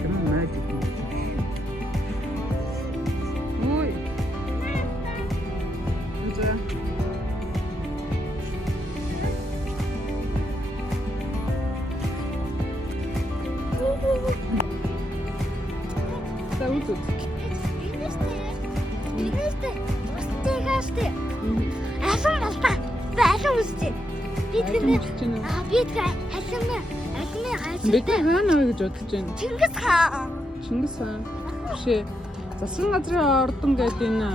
지금은 magic. 오이. 현주야. That was it. Бидний хаана вэ гэж бодож байна? Чингис хаан. Бишээ. Засгийн газрын ордон гэдэг энэ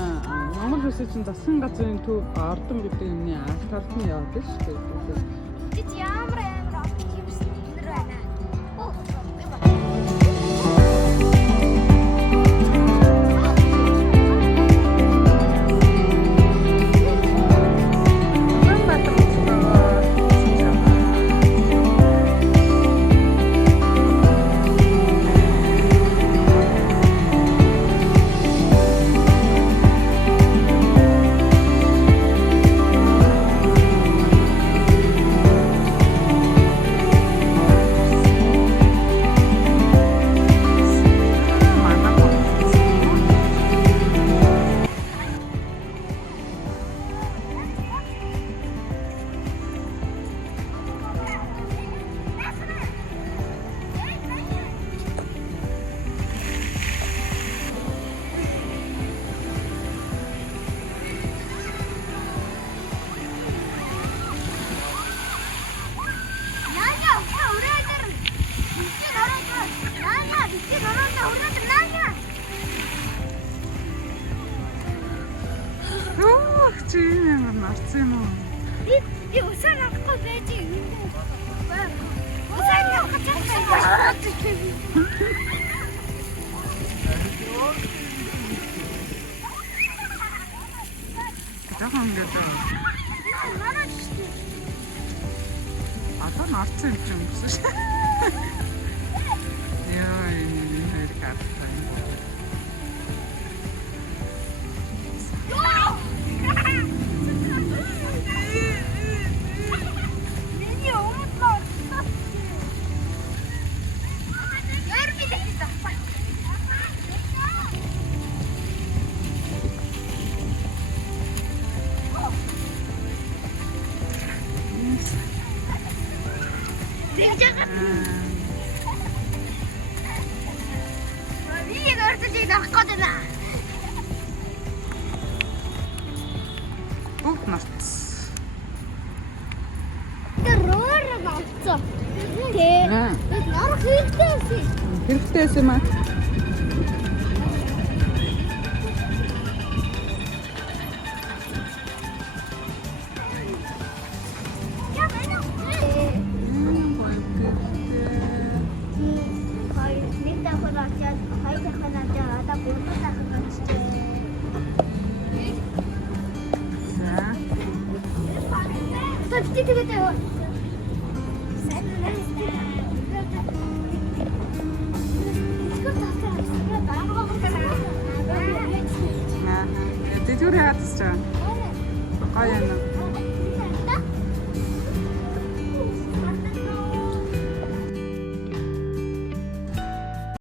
Монгол улсын чинь засгийн газрын төв ордон гэдэг юмны аль талд нь явдаг шүү дээ. Чимээ марцсан юм уу? Би усаа авахгүй байж юм. Усаа авах гэж Жоохон ингээд одоо марцсан юм чинь гэсэн шүү. Яа, энэ хоёр гартаа. Марц. Тэрээр авцсан. Тэг. Нор хэрэгтэй. Хэрэгтэй юм аа. Тэтгэдэг.